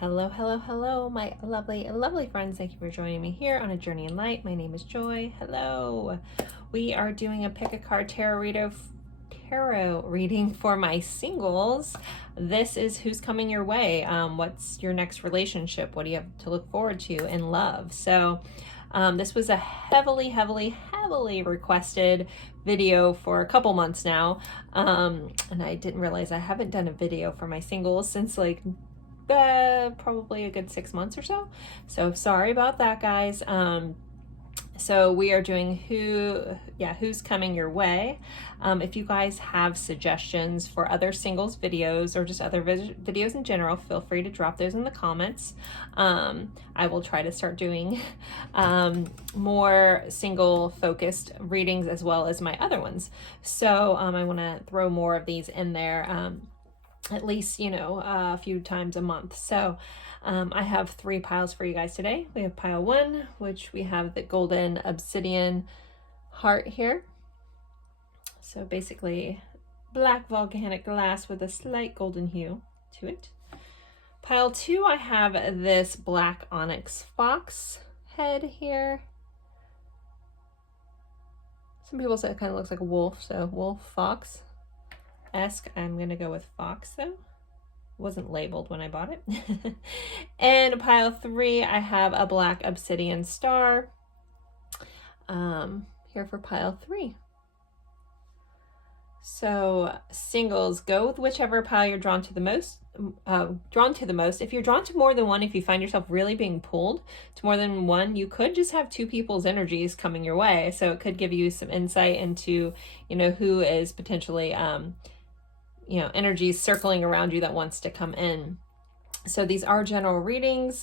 Hello, hello, hello, my lovely, lovely friends. Thank you for joining me here on A Journey in Light. My name is Joy. Hello. We are doing a pick a card tarot reading for my singles. This is who's coming your way. What's your next relationship? What do you have to look forward to in love? So this was a heavily requested video for a couple months now. And I didn't realize I haven't done a video for my singles since like probably a good 6 months or so. So sorry about that, guys. So we are doing who's coming your way. If you guys have suggestions for other singles videos or just other videos in general, feel free to drop those in the comments. I will try to start doing more single focused readings as well as my other ones. So I want to throw more of these in there. At least, a few times a month. So I have 3 piles for you guys today. We have pile 1, which we have the golden obsidian heart here. So basically black volcanic glass with a slight golden hue to it. Pile 2, I have this black onyx fox head here. Some people say it kind of looks like a wolf, so wolf, fox. I'm gonna go with fox though. Wasn't labeled when I bought it. And pile 3, I have a black obsidian star here for pile 3. So singles, go with whichever pile you're drawn to the most. If you're drawn to more than one, if you find yourself really being pulled to more than one, you could just have 2 people's energies coming your way. So it could give you some insight into, who is potentially energies circling around you that wants to come in. So these are general readings.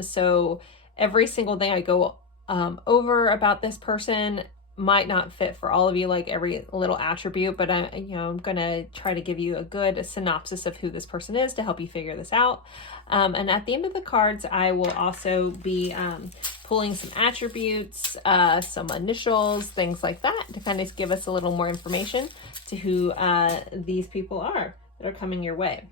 So every single thing I go over about this person might not fit for all of you, like every little attribute, but I'm gonna try to give you a good synopsis of who this person is to help you figure this out. And at the end of the cards, I will also be pulling some attributes, some initials, things like that, to kind of give us a little more information to who these people are that are coming your way.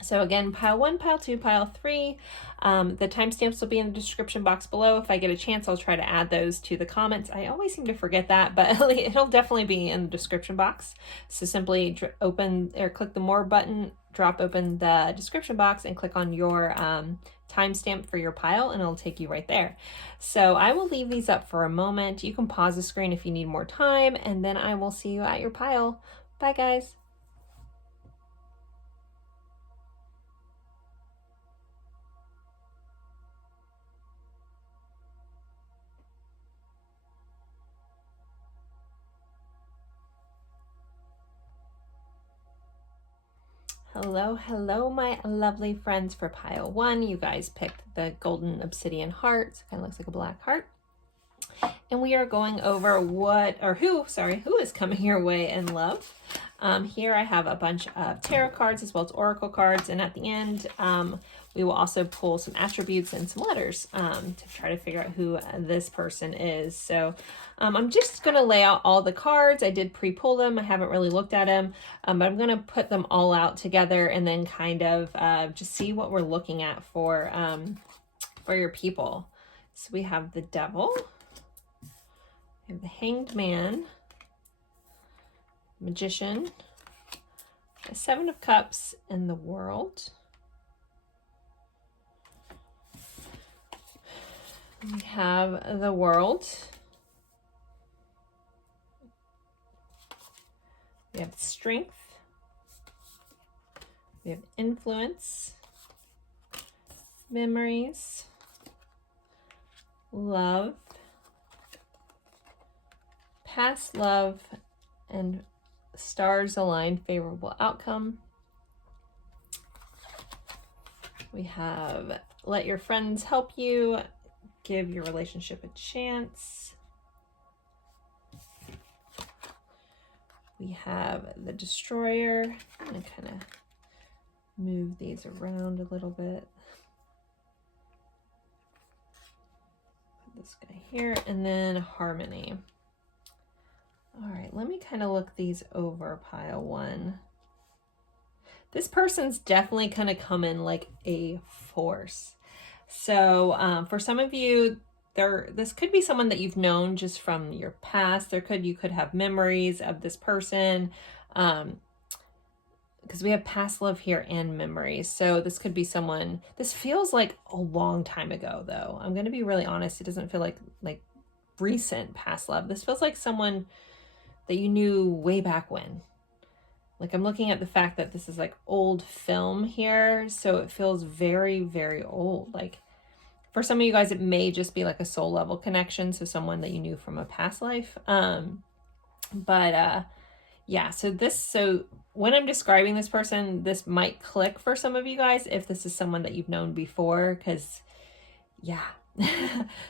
So again, pile 1, pile 2, pile 3. The timestamps will be in the description box below. If I get a chance, I'll try to add those to the comments. I always seem to forget that, but it'll definitely be in the description box. So simply open or click the more button, drop open the description box, and click on your timestamp for your pile, and it'll take you right there. So I will leave these up for a moment. You can pause the screen if you need more time, and then I will see you at your pile. Bye, guys. Hello, my lovely friends. For pile 1, you guys picked the golden obsidian heart. So it kind of looks like a black heart. And we are going over who is coming your way in love. Here I have a bunch of tarot cards as well as oracle cards. And at the end, we will also pull some attributes and some letters to try to figure out who this person is. So I'm just going to lay out all the cards. I did pre-pull them. I haven't really looked at them, but I'm going to put them all out together and then kind of just see what we're looking at for your people. So we have the Devil, we have the Hanged Man, Magician, the 7 of Cups, and the World. We have the World. We have Strength. We have Influence, Memories, Love, Past Love, and Stars Align, Favorable Outcome. We have Let Your Friends Help You, Give Your Relationship a Chance. We have the Destroyer. I'm going to kind of move these around a little bit. Put this guy here, and then Harmony. All right, let me kind of look these over, pile 1. This person's definitely going to come in like a force. So for some of you, this could be someone that you've known just from your past. You could have memories of this person, because we have past love here and memories. So this could be someone, this feels like a long time ago though. I'm going to be really honest. It doesn't feel like recent past love. This feels like someone that you knew way back when. Like I'm looking at the fact that this is like old film here. So it feels very, very old. Like for some of you guys, it may just be like a soul level connection. So someone that you knew from a past life. Yeah, so when I'm describing this person, this might click for some of you guys if this is someone that you've known before, because yeah.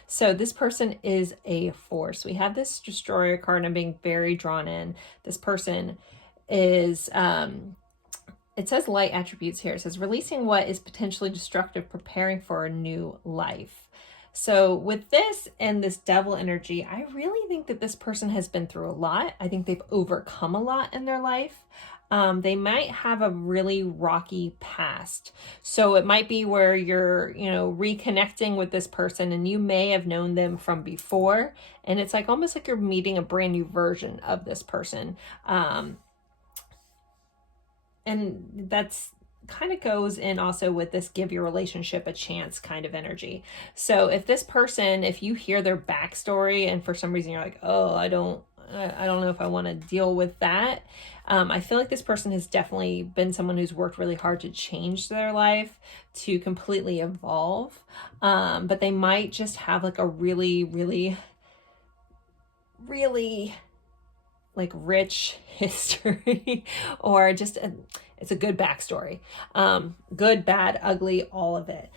So this person is a force. We have this destroyer card and I'm being very drawn in. This person is, it says light attributes here. It says releasing what is potentially destructive, preparing for a new life. So with this and this devil energy, I really think that this person has been through a lot. I think they've overcome a lot in their life. They might have a really rocky past. So it might be where you're, reconnecting with this person and you may have known them from before. And it's like almost like you're meeting a brand new version of this person. And that's kind of goes in also with this give your relationship a chance kind of energy. So if this person, if you hear their backstory and for some reason you're like, oh, I don't know if I want to deal with that. I feel like this person has definitely been someone who's worked really hard to change their life, to completely evolve. But they might just have like a really, really, really like rich history or just it's a good backstory. Good, bad, ugly, all of it.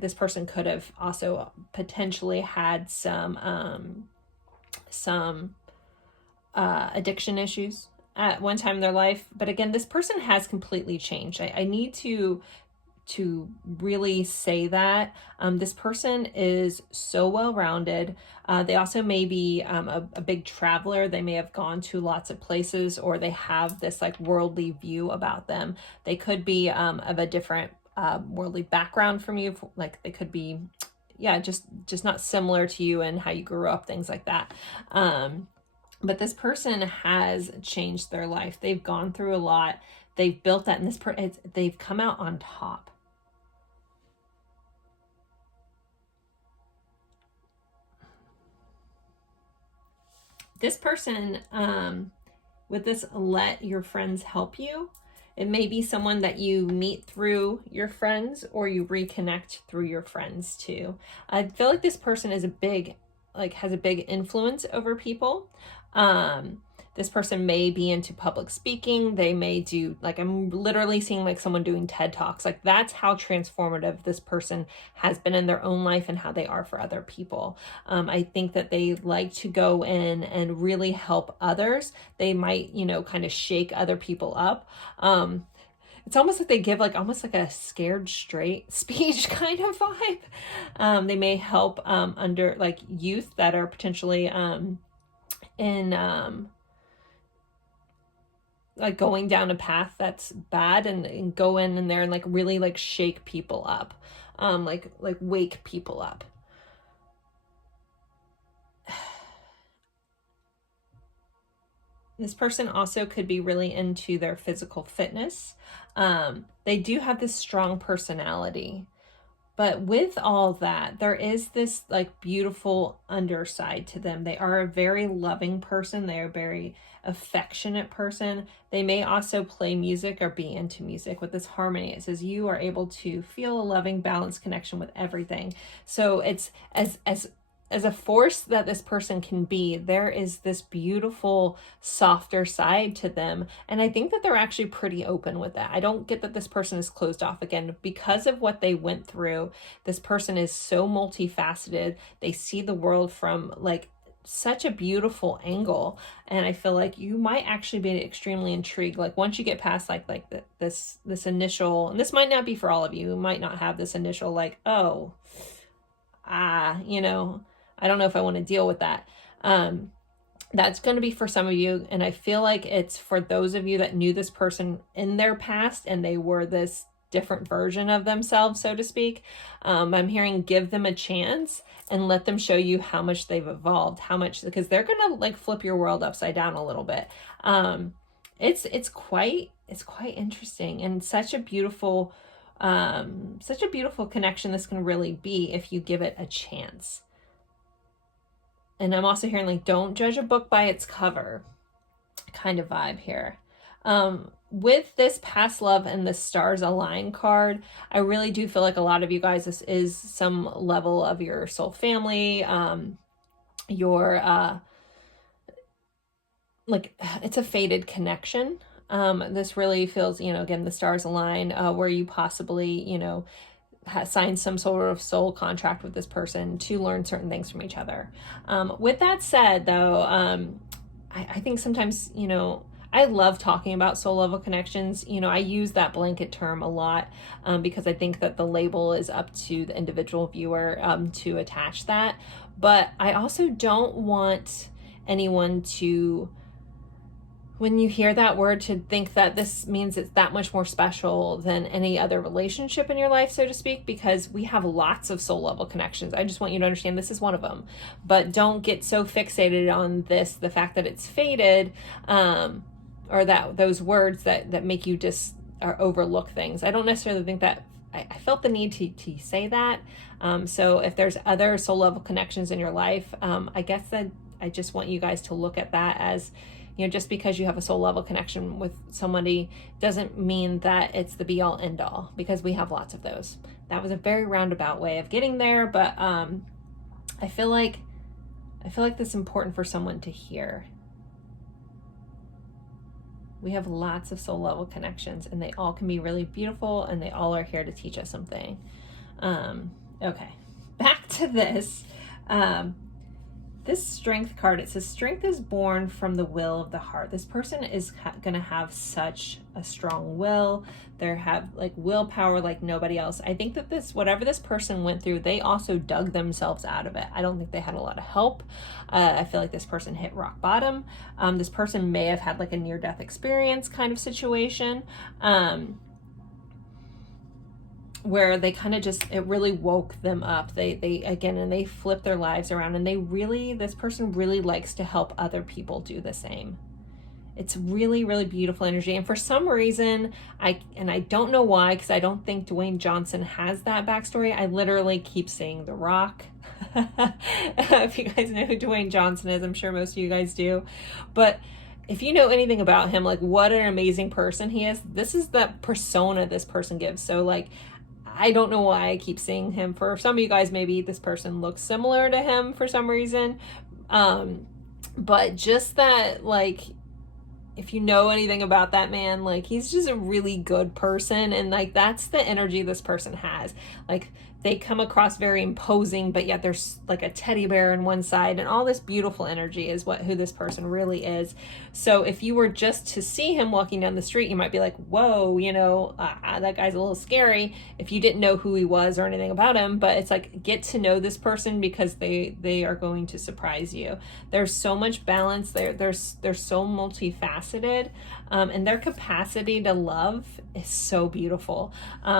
This person could have also potentially had some addiction issues at one time in their life. But again, this person has completely changed. I need to really say that this person is so well-rounded. They also may be a big traveler. They may have gone to lots of places, or they have this like worldly view about them. They could be of a different worldly background from you. Like they could be, yeah, just not similar to you and how you grew up, things like that. But this person has changed their life. They've gone through a lot. They've built that, and they've come out on top. This person, with this let your friends help you, it may be someone that you meet through your friends or you reconnect through your friends too. I feel like this person is has a big influence over people. This person may be into public speaking. They may do, like, I'm literally seeing like someone doing TED Talks. Like that's how transformative this person has been in their own life and how they are for other people. I think that they like to go in and really help others. They might, kind of shake other people up. It's almost like they give almost like a scared straight speech kind of vibe. They may help under like youth that are potentially in like going down a path that's bad, and go in there and like really like shake people up, like wake people up. This person also could be really into their physical fitness. They do have this strong personality. But with all that, there is this like beautiful underside to them. They are a very loving person. They are a very affectionate person. They may also play music or be into music. With this harmony, it says you are able to feel a loving, balanced connection with everything. So it's as a force that this person can be, there is this beautiful, softer side to them. And I think that they're actually pretty open with that. I don't get that this person is closed off. Again, because of what they went through, this person is so multifaceted. They see the world from like such a beautiful angle. And I feel like you might actually be extremely intrigued. Like once you get past this initial, and this might not be for all of you, you might not have this initial like, I don't know if I want to deal with that. That's going to be for some of you. And I feel like it's for those of you that knew this person in their past and they were this different version of themselves, so to speak. I'm hearing give them a chance and let them show you how much they've evolved, how much, because they're going to like flip your world upside down a little bit. It's quite interesting, and such a beautiful connection this can really be if you give it a chance. And I'm also hearing like, don't judge a book by its cover kind of vibe here. With this past love and the stars align card, I really do feel like a lot of you guys, this is some level of your soul family, your like it's a fated connection. This really feels, you know, again, the stars align, where you possibly, you know, signed some sort of soul contract with this person to learn certain things from each other. With that said, though, I think sometimes, you know, I love talking about soul level connections. You know, I use that blanket term a lot because I think that the label is up to the individual viewer to attach that. But I also don't want anyone to, when you hear that word, to think that this means it's that much more special than any other relationship in your life, so to speak, because we have lots of soul level connections. I just want you to understand this is one of them. But don't get so fixated on this, the fact that it's fated, or that those words that make you just or overlook things. I don't necessarily think that, I felt the need to say that. So if there's other soul level connections in your life, I guess that I just want you guys to look at that as, you know, just because you have a soul level connection with somebody doesn't mean that it's the be all end all, because we have lots of those. That was a very roundabout way of getting there, but I feel like this is important for someone to hear. We have lots of soul level connections, and they all can be really beautiful, and they all are here to teach us something. Okay, back to this. This strength card, it says strength is born from the will of the heart. This person is going to have such a strong will. They have like willpower like nobody else. I think that this, whatever this person went through, they also dug themselves out of it. I don't think they had a lot of help. I feel like this person hit rock bottom. This person may have had like a near-death experience kind of situation. Where they kind of just, it really woke them up. They again, and they flipped their lives around, and this person really likes to help other people do the same. It's really, really beautiful energy. And for some reason, I don't know why, because I don't think Dwayne Johnson has that backstory. I literally keep saying The Rock. If you guys know who Dwayne Johnson is, I'm sure most of you guys do. But if you know anything about him, like what an amazing person he is, this is the persona this person gives. So like, I don't know why I keep seeing him. For some of you guys, maybe this person looks similar to him for some reason. But just that, like, if you know anything about that man, like, he's just a really good person. And like, that's the energy this person has. Like, they come across very imposing, but yet there's like a teddy bear on one side, and all this beautiful energy is who this person really is. So if you were just to see him walking down the street, you might be like, whoa, you know, that guy's a little scary, if you didn't know who he was or anything about him. But it's like, get to know this person, because they are going to surprise you. There's so much balance. They're so multifaceted. And their capacity to love is so beautiful.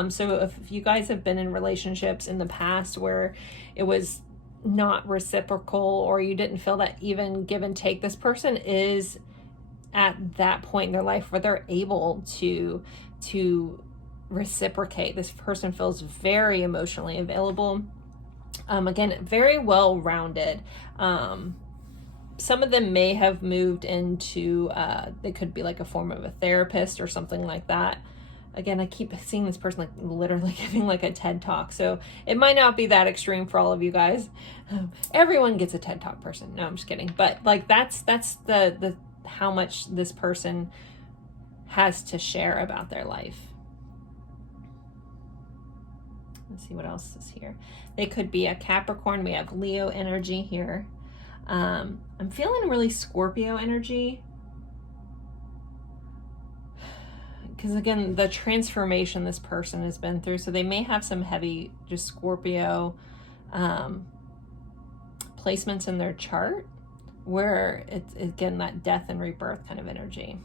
So if you guys have been in relationships in the past where it was not reciprocal, or you didn't feel that even give and take, this person is at that point in their life where they're able to reciprocate. This person feels very emotionally available. Again, very well-rounded. Some of them may have moved into, they could be like a form of a therapist or something like that. Again, I keep seeing this person like literally giving like a TED Talk. So it might not be that extreme for all of you guys. Everyone gets a TED Talk person. No, I'm just kidding. But like, that's the how much this person has to share about their life. Let's see what else is here. They could be a Capricorn. We have Leo energy here. I'm feeling really Scorpio energy. Because again, the transformation this person has been through. So they may have some heavy, just Scorpio placements in their chart. where it's, again, that death and rebirth kind of energy.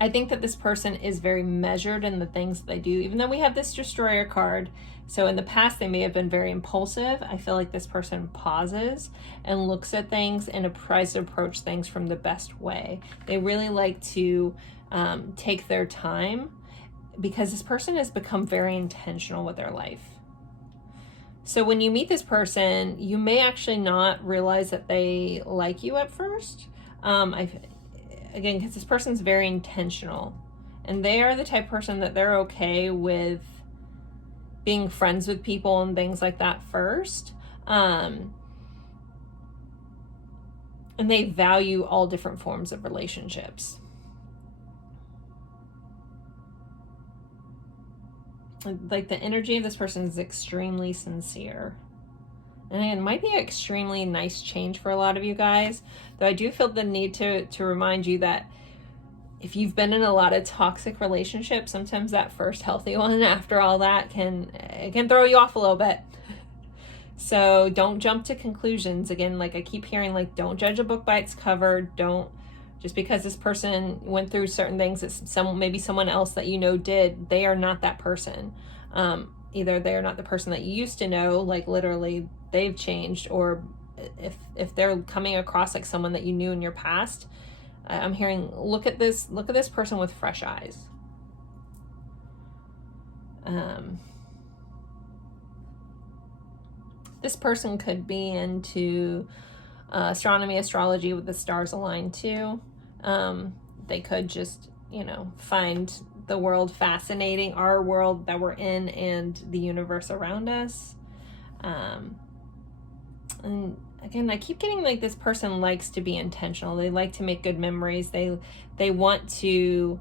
I think that this person is very measured in the things that they do, even though we have this Destroyer card. So in the past, they may have been very impulsive. I feel like this person pauses and looks at things and tries to approach things from the best way. They really like to take their time, because this person has become very intentional with their life. So when you meet this person, you may actually not realize that they like you at first. Again, because this person's very intentional, and they are the type of person that they're okay with being friends with people and things like that first. And they value all different forms of relationships. Like, the energy of this person is extremely sincere. And it might be an extremely nice change for a lot of you guys. Though I do feel the need to remind you that if you've been in a lot of toxic relationships, sometimes that first healthy one after all that can throw you off a little bit. So don't jump to conclusions. Again, like I keep hearing, like, don't judge a book by its cover. Don't, just because this person went through certain things that maybe someone else that you know did, they are not that person. Either they are not the person that you used to know, like literally they've changed, or if they're coming across like someone that you knew in your past, I'm hearing, look at this person with fresh eyes. This person could be into astronomy, astrology with the stars aligned too. They could just, find the world fascinating, our world that we're in and the universe around us. And again, I keep getting like this person likes to be intentional. They like to make good memories. They want to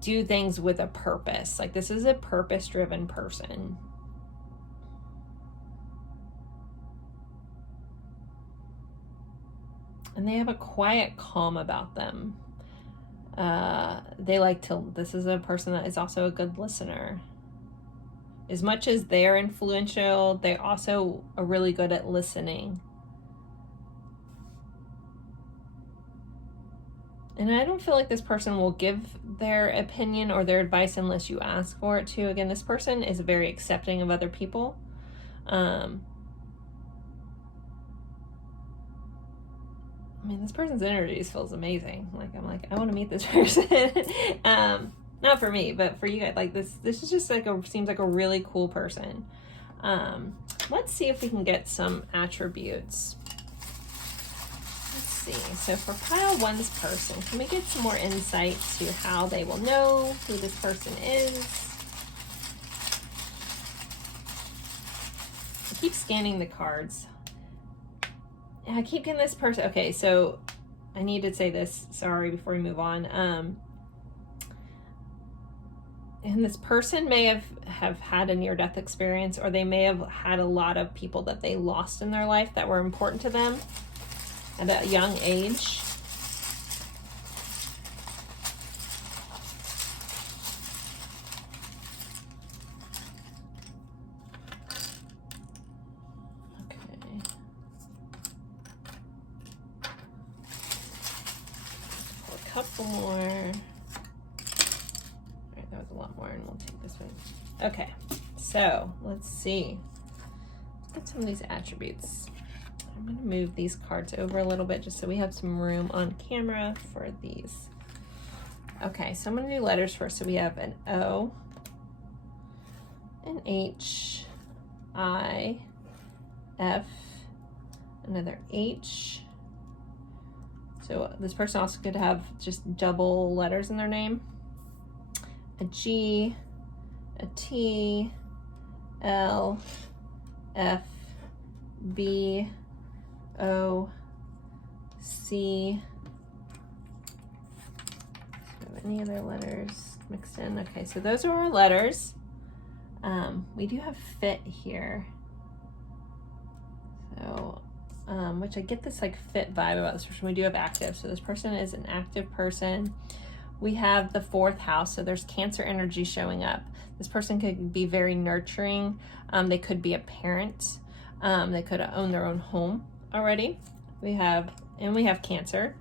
do things with a purpose. Like, this is a purpose-driven person. And they have a quiet calm about them. This is a person that is also a good listener. As much as they're influential, they also are really good at listening. And I don't feel like this person will give their opinion or their advice unless you ask for it to. Again, this person is very accepting of other people. This person's energy feels amazing. I'm like, I want to meet this person. Not for me, but for you guys. Like, this is just like seems like a really cool person. Let's see if we can get some attributes. Let's see. So for pile one's person, can we get some more insight to how they will know who this person is? I keep scanning the cards. I keep getting this person. Okay, so I need to say this, sorry, before we move on. And this person may have had a near-death experience, or they may have had a lot of people that they lost in their life that were important to them at a young age. Couple more. All right, that was a lot more, and we'll take this one. Okay, so let's see. Let's get some of these attributes. I'm going to move these cards over a little bit just so we have some room on camera for these. Okay, so I'm going to do letters first. So we have an O, an H, I, F, another H. So this person also could have just double letters in their name. A G, a T, L, F, B, O, C. So any other letters mixed in? Okay, so those are our letters. We do have fit here. So which I get this like fit vibe about this person. We do have active, so this person is an active person. We have the 4th house, so there's Cancer energy showing up. This person could be very nurturing. They could be a parent. They could own their own home already. We have Cancer.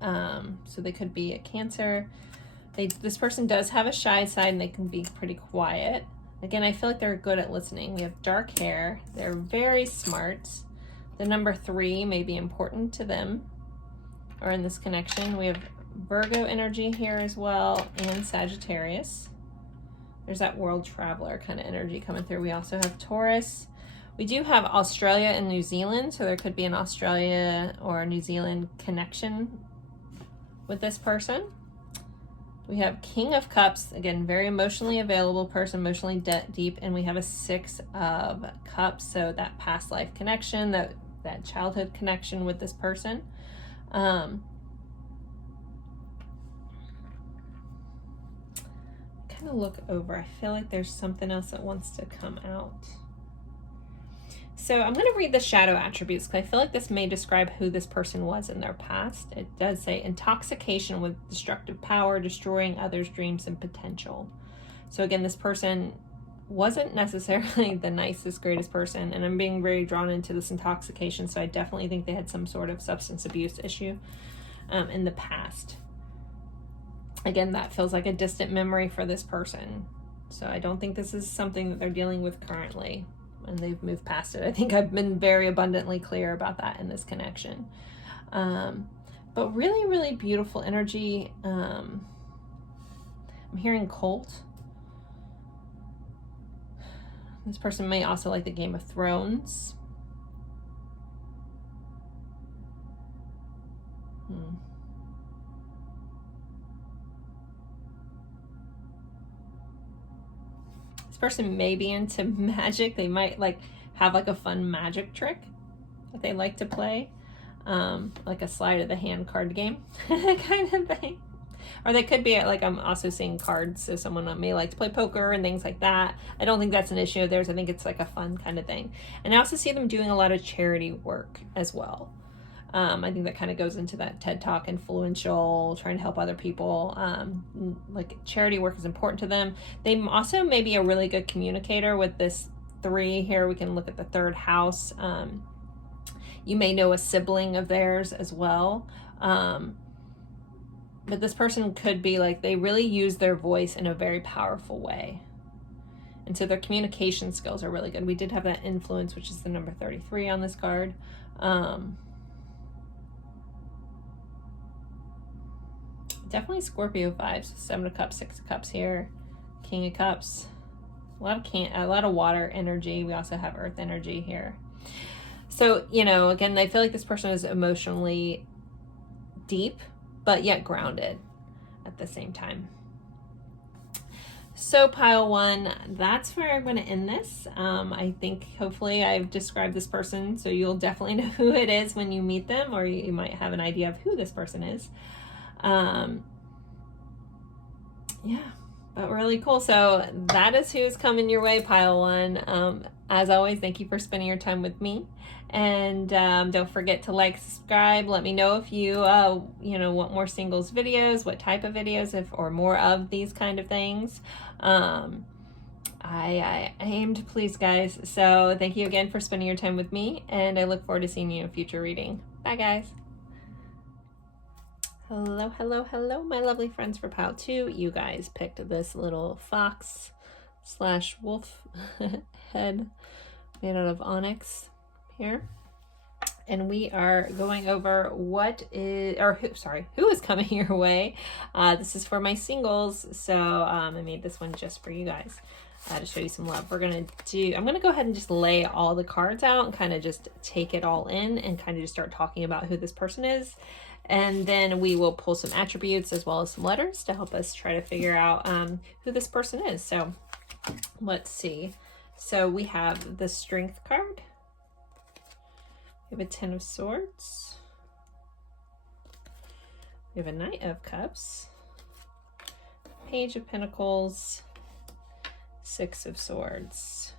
So they could be a Cancer. This person does have a shy side and they can be pretty quiet. Again, I feel like they're good at listening. We have dark hair. They're very smart. The number 3 may be important to them or in this connection. We have Virgo energy here as well, and Sagittarius. There's that world traveler kind of energy coming through. We also have Taurus. We do have Australia and New Zealand, so there could be an Australia or a New Zealand connection with this person. We have King of Cups, again, very emotionally available person, emotionally deep, and we have a 6 of Cups, so that past life connection, that childhood connection with this person. Kind of look over. I feel like there's something else that wants to come out. So I'm going to read the shadow attributes because I feel like this may describe who this person was in their past. It does say intoxication with destructive power, destroying others' dreams and potential. So again, this person wasn't necessarily the nicest, greatest person, and I'm being very drawn into this intoxication, so I definitely think they had some sort of substance abuse issue in the past. Again, that feels like a distant memory for this person. So I don't think this is something that they're dealing with currently, and they've moved past it. I think I've been very abundantly clear about that in this connection. But really, really beautiful energy. I'm hearing cult. This person may also like the Game of Thrones. This person may be into magic. They might like have like a fun magic trick that they like to play, like a sleight of the hand card game kind of thing. Or they could be like, I'm also seeing cards, so someone may like to play poker and things like that. I don't think that's an issue of theirs. I think it's like a fun kind of thing. And I also see them doing a lot of charity work as well. I think that kind of goes into that TED Talk, influential, trying to help other people. Like charity work is important to them. They also may be a really good communicator with this 3 here. We can look at the 3rd house. You may know a sibling of theirs as well. But this person could be like, they really use their voice in a very powerful way. And so their communication skills are really good. We did have that influence, which is the number 33 on this card. Definitely Scorpio vibes. 7 of Cups, 6 of Cups here. King of Cups. A lot of water energy. We also have earth energy here. So, you know, again, I feel like this person is emotionally deep, but yet grounded at the same time. So pile 1, that's where I'm going to end this. I think hopefully I've described this person, so you'll definitely know who it is when you meet them, or you might have an idea of who this person is. Yeah, but really cool. So that is who's coming your way, pile 1. As always, thank you for spending your time with me. And don't forget to like, subscribe. Let me know if you want more singles videos, what type of videos, or more of these kind of things. I aim to please, guys. So thank you again for spending your time with me, and I look forward to seeing you in a future reading. Bye, guys. Hello, hello, hello, my lovely friends for pile 2. You guys picked this little fox / wolf head made out of onyx here, and we are going over who is coming your way. This is for my singles, so I made this one just for you guys to show you some love. I'm gonna go ahead and just lay all the cards out and kind of just take it all in and kind of just start talking about who this person is, and then we will pull some attributes as well as some letters to help us try to figure out who this person is. So let's see. So we have the Strength card. We have a 10 of Swords. We have a Knight of Cups. Page of Pentacles. 6 of Swords.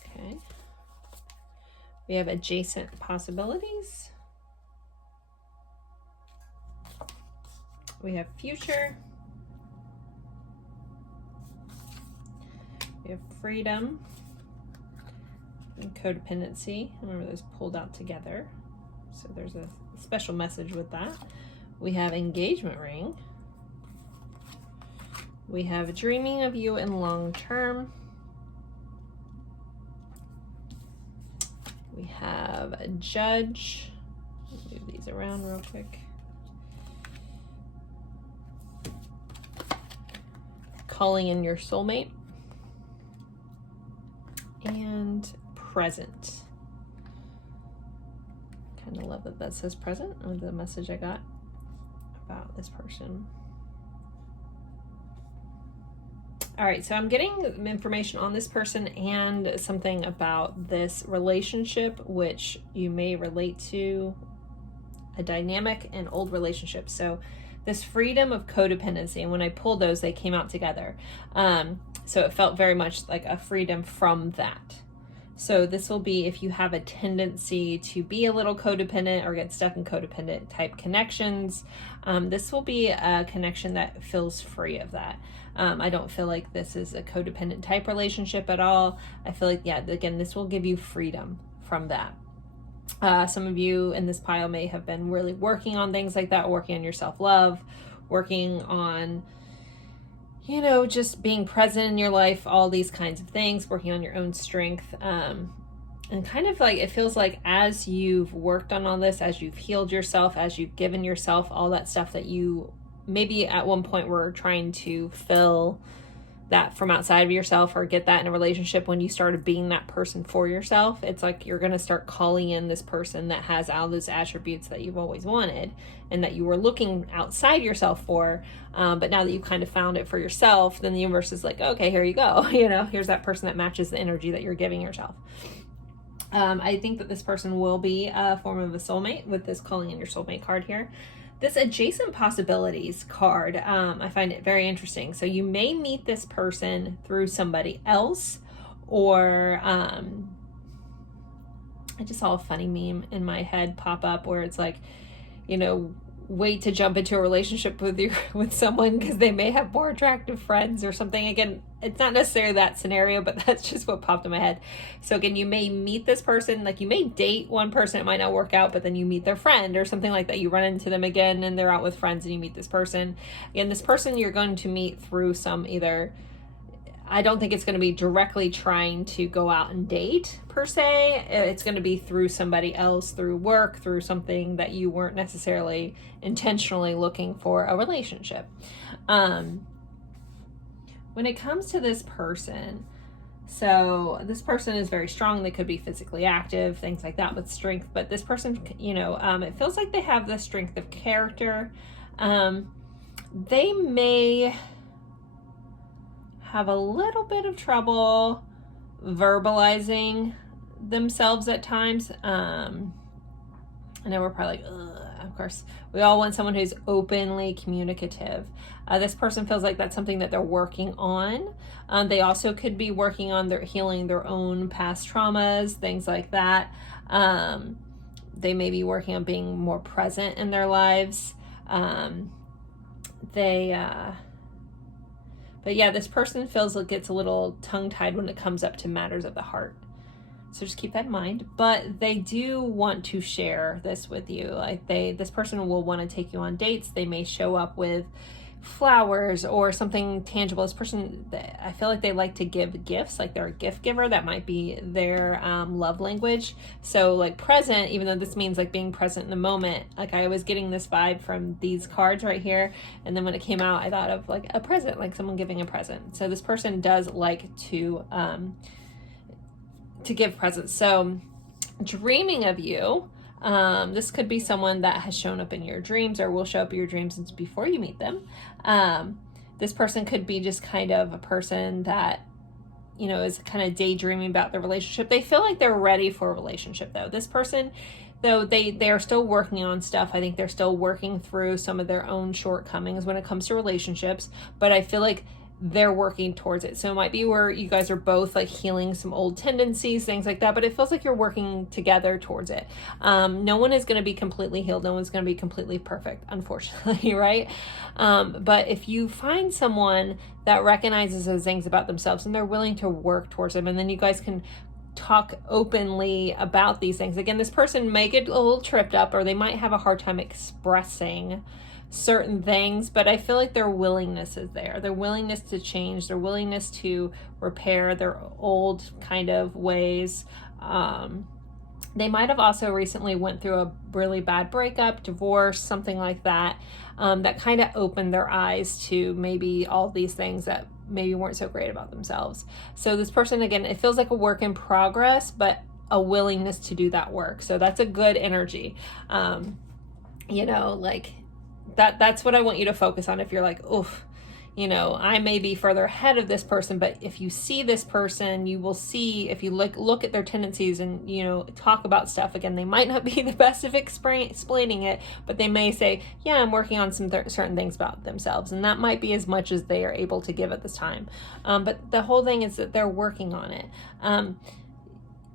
Okay. We have adjacent possibilities. We have future. We have freedom. and codependency. Remember, those pulled out together. So there's a special message with that. We have engagement ring. We have dreaming of you in long term. We have a judge. Move these around real quick. Calling in your soulmate. And present. Kind of love that that says present with the message I got about this person. All right, so I'm getting information on this person and something about this relationship, which you may relate to a dynamic and old relationship. So this freedom of codependency, and when I pulled those, they came out together. So it felt very much like a freedom from that. So this will be if you have a tendency to be a little codependent or get stuck in codependent type connections, this will be a connection that feels free of that. I don't feel like this is a codependent type relationship at all. I feel like, yeah, again, this will give you freedom from that. Some of you in this pile may have been really working on things like that, working on your self-love, working on, you know, just being present in your life, all these kinds of things, working on your own strength. And kind of like, it feels like as you've worked on all this, as you've healed yourself, as you've given yourself all that stuff that you maybe at one point were trying to fill that from outside of yourself or get that in a relationship, when you started being that person for yourself, it's like you're going to start calling in this person that has all those attributes that you've always wanted and that you were looking outside yourself for. But now that you've kind of found it for yourself, then the universe is like, okay, here you go. You know, here's that person that matches the energy that you're giving yourself. I think that this person will be a form of a soulmate with this calling in your soulmate card here. This adjacent possibilities card, I find it very interesting. So you may meet this person through somebody else, or I just saw a funny meme in my head pop up where it's like, you know, wait to jump into a relationship with someone because they may have more attractive friends or something. Again, it's not necessarily that scenario, but that's just what popped in my head. So again, you may meet this person, like you may date one person, it might not work out, but then you meet their friend or something like that. You run into them again and they're out with friends and you meet this person. Again, this person you're going to meet through some either, I don't think it's going to be directly trying to go out and date per se. It's going to be through somebody else, through work, through something that you weren't necessarily intentionally looking for a relationship. When it comes to this person, so this person is very strong. They could be physically active, things like that with strength. But this person, you know, it feels like they have the strength of character. They may have a little bit of trouble verbalizing themselves at times. I know we're probably like, ugh. Of course, we all want someone who's openly communicative. This person feels like that's something that they're working on. They also could be working on their healing their own past traumas, things like that. They may be working on being more present in their lives. But yeah, this person feels like it's a little tongue-tied when it comes up to matters of the heart. So just keep that in mind. But they do want to share this with you. Like this person will want to take you on dates. They may show up with flowers or something tangible. This person, I feel like they like to give gifts, like they're a gift giver. That might be their love language. So like present, even though this means like being present in the moment, like I was getting this vibe from these cards right here, and then when it came out I thought of like a present, like someone giving a present. So this person does like to give presents. So dreaming of you, this could be someone that has shown up in your dreams or will show up in your dreams before you meet them. This person could be just kind of a person that, you know, is kind of daydreaming about the relationship. They feel like they're ready for a relationship though. This person, though, they are still working on stuff. I think they're still working through some of their own shortcomings when it comes to relationships, but I feel like they're working towards it. So it might be where you guys are both like healing some old tendencies, things like that, but it feels like you're working together towards it. No one is going to be completely healed. No one's going to be completely perfect, unfortunately, right? But if you find someone that recognizes those things about themselves and they're willing to work towards them, and then you guys can talk openly about these things. Again, this person may get a little tripped up, or they might have a hard time expressing certain things, but I feel like their willingness is there. Their willingness to change, their willingness to repair their old kind of ways. They might have also recently went through a really bad breakup, divorce, something like that, that kind of opened their eyes to maybe all these things that maybe weren't so great about themselves. So this person, again, it feels like a work in progress, but a willingness to do that work. So that's a good energy. You know, like that's what I want you to focus on. If you're like, oof, you know, I may be further ahead of this person, but if you see this person, you will see, if you look at their tendencies and, you know, talk about stuff, again, they might not be the best of explaining it, but they may say, yeah, I'm working on some certain things about themselves. And that might be as much as they are able to give at this time. But the whole thing is that they're working on it.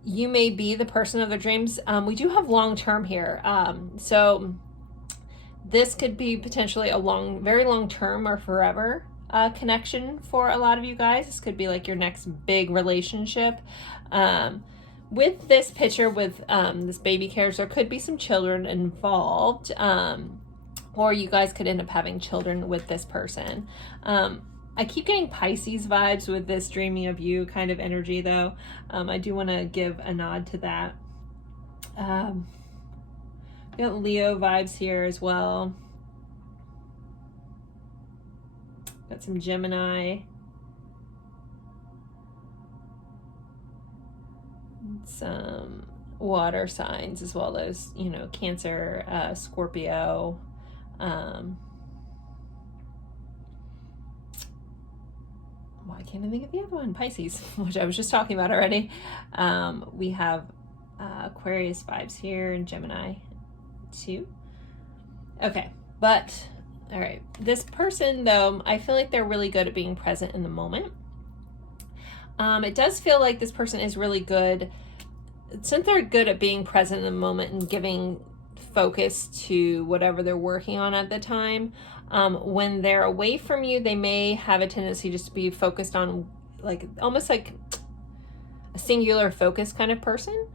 You may be the person of their dreams. We do have long-term here. So this could be potentially a very long term or forever connection for a lot of you guys. This could be like your next big relationship. With this picture with this baby carriage, there could be some children involved, or you guys could end up having children with this person. I keep getting Pisces vibes with this dreaming of you kind of energy, though. I do want to give a nod to that. We got Leo vibes here as well. Got some Gemini. Some water signs as well as, you know, Cancer, Scorpio. Well, I can't even think of the other one, Pisces, which I was just talking about already. We have Aquarius vibes here and Gemini too. Okay, but all right, this person though, I feel like they're really good at being present in the moment. It does feel like this person is really good, since they're good at being present in the moment and giving focus to whatever they're working on at the time. When they're away from you, they may have a tendency just to be focused on, like, almost like a singular focus kind of person.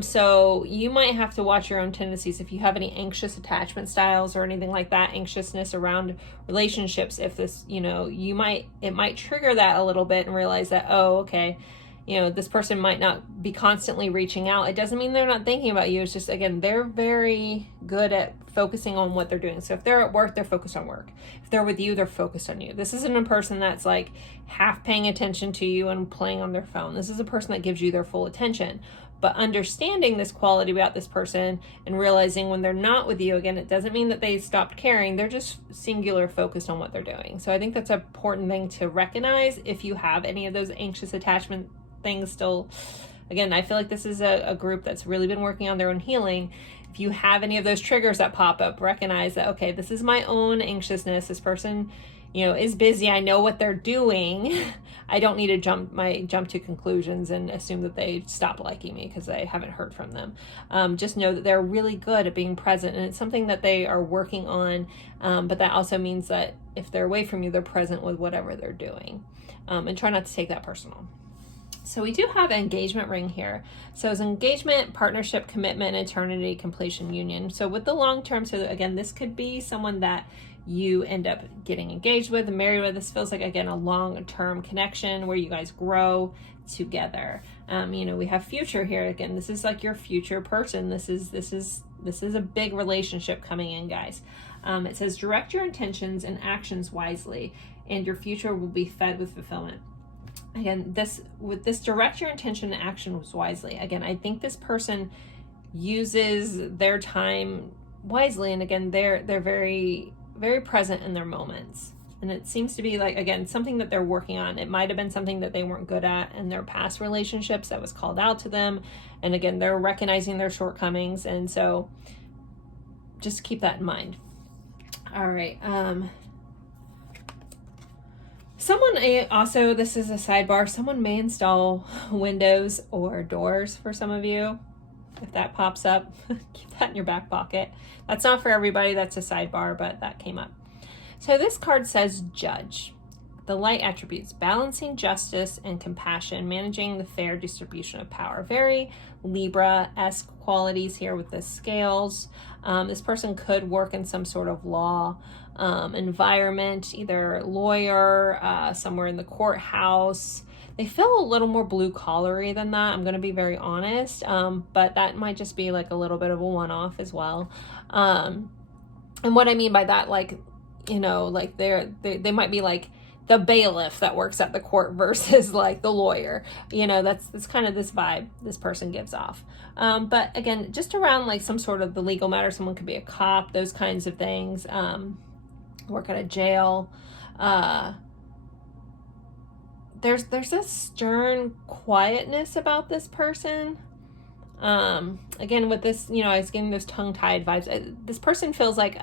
So you might have to watch your own tendencies if you have any anxious attachment styles or anything like that, anxiousness around relationships. If this, you know, it might trigger that a little bit and realize that, oh, okay, you know, this person might not be constantly reaching out. It doesn't mean they're not thinking about you. It's just, again, they're very good at focusing on what they're doing. So if they're at work, they're focused on work. If they're with you, they're focused on you. This isn't a person that's like half paying attention to you and playing on their phone. This is a person that gives you their full attention. But understanding this quality about this person and realizing when they're not with you, again, it doesn't mean that they stopped caring. They're just singular focused on what they're doing. So I think that's an important thing to recognize if you have any of those anxious attachment things still. Again, I feel like this is a group that's really been working on their own healing. If you have any of those triggers that pop up, recognize that, okay, this is my own anxiousness. This person, you know, is busy. I know what they're doing. I don't need to jump to conclusions and assume that they stop liking me because I haven't heard from them. Just know that they're really good at being present, and it's something that they are working on. But that also means that if they're away from you, they're present with whatever they're doing. And try not to take that personal. So we do have an engagement ring here. So it's engagement, partnership, commitment, eternity, completion, union. So with the long term, so again, this could be someone that you end up getting engaged with and married with. This feels like, again, a long-term connection where you guys grow together. You know, we have future here. Again, this is like your future person. This is a big relationship coming in, guys. It says direct your intentions and actions wisely, and your future will be fed with fulfillment. Again, with this direct your intention and actions wisely. Again, I think this person uses their time wisely, and again, they're very, very present in their moments. And it seems to be like, again, something that they're working on. It might have been something that they weren't good at in their past relationships that was called out to them. And again, they're recognizing their shortcomings. And so just keep that in mind. All right. Someone also, this is a sidebar, someone may install windows or doors for some of you. If that pops up, keep that in your back pocket. That's not for everybody, that's a sidebar, but that came up. So this card says judge. The light attributes: balancing justice and compassion, managing the fair distribution of power. Very Libra-esque qualities here with the scales. This person could work in some sort of law environment, either lawyer, somewhere in the courthouse. They feel a little more blue-collary than that, I'm going to be very honest, but that might just be like a little bit of a one-off as well. And what I mean by that, like, you know, like they might be like the bailiff that works at the court versus like the lawyer, you know, that's kind of this vibe this person gives off. But again, just around like some sort of the legal matter, someone could be a cop, those kinds of things, work at a jail. There's this stern quietness about this person. Again, with this, you know, I was getting those tongue-tied vibes. This person feels like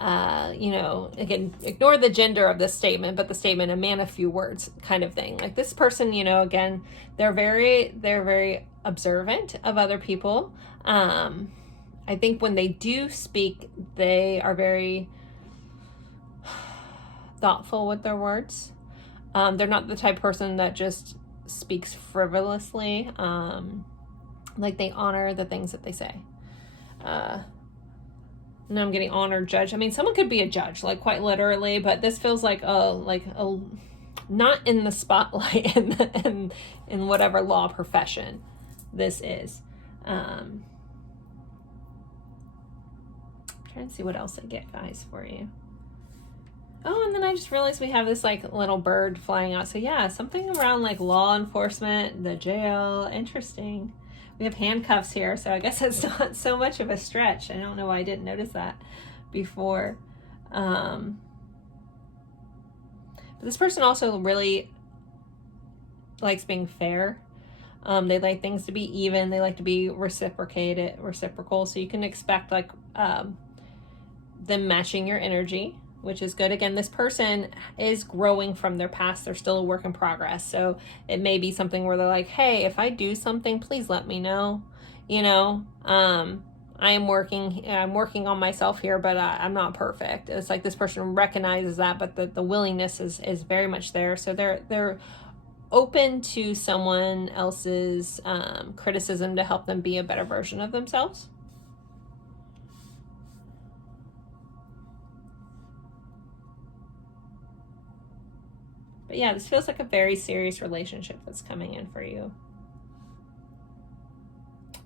you know, again, ignore the gender of this statement, but the statement, a man of few words kind of thing. Like this person, you know, again, they're very observant of other people. I think when they do speak, they are very thoughtful with their words. They're not the type of person that just speaks frivolously. Like they honor the things that they say. No, I'm getting honored judge. I mean, someone could be a judge, like quite literally, but this feels like a not in the spotlight in whatever law profession this is. Trying to see what else I get, guys, for you. Oh, and then I just realized we have this like little bird flying out. So yeah, something around like law enforcement, the jail. Interesting. We have handcuffs here, so I guess it's not so much of a stretch. I don't know why I didn't notice that before. But this person also really likes being fair. They like things to be even. They like to be reciprocal. So you can expect like them matching your energy, which is good. Again, this person is growing from their past. They're still a work in progress. So it may be something where they're like, hey, if I do something, please let me know. You know, I'm working on myself here, but I'm not perfect. It's like this person recognizes that, but the willingness is very much there. So they're open to someone else's criticism to help them be a better version of themselves. But yeah, this feels like a very serious relationship that's coming in for you.